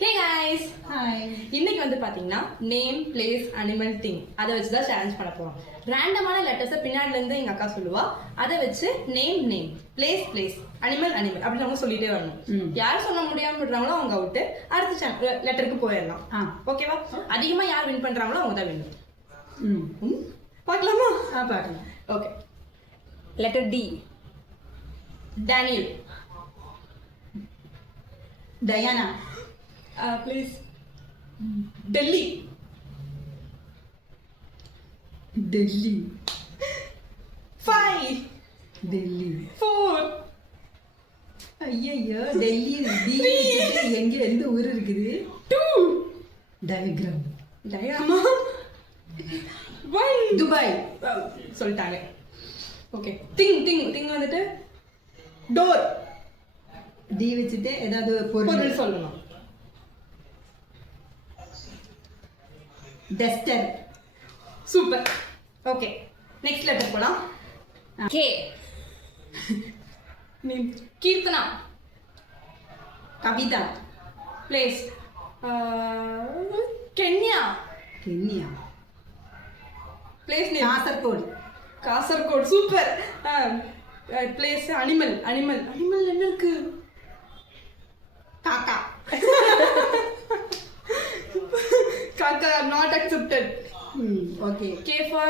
ஹே guys hi. இன்னைக்கு வந்து பாத்தீங்கன்னா நேம் பிளேஸ் அனிமல் திங் அதை வச்சு தான் சேலஞ்ச் பண்ண போறோம். ரேண்டமான லெட்டர்ஸை பின்னாடில இருந்து எங்க அக்கா சொல்லுவா, அதை வச்சு நேம் பிளேஸ் அனிமல் அப்படி நம்ம சொல்லிட்டே வரணும். யார் சொல்ல முடியாம விடுறாங்களோ அவங்க அவுட்டு. அடுத்த லெட்டருக்கு போயிடலாம். ஓகேவா? அதிகமா யார் வின் பண்றாங்களோ அவங்க தான் வின். பார்க்கலாமா? பார்க்கலாம். Okay. Letter D. Daniel. Diana. Please. Delhi. Delhi. 5 Delhi. 4 ஐயோ டெல்லி எங்க எந்த ஊர் இருக்குது? 2 டயக்ராம். டயாமா 1 துபாய். சொல்லிட்டாங்க. ஓகே. திங் வந்துட்டு டோர். டி வச்சுட்டு ஏதாவது பொருள் சொல்லணும். Duster. Super. Okay, next letter போலாம். K. Name Keerthana. Kavitha. Place Kenya. Kenya. Place name Kasaragod. Super. Place animal என்ன இருக்கு? காக்கா. காக்கா not accepted. Okay. K for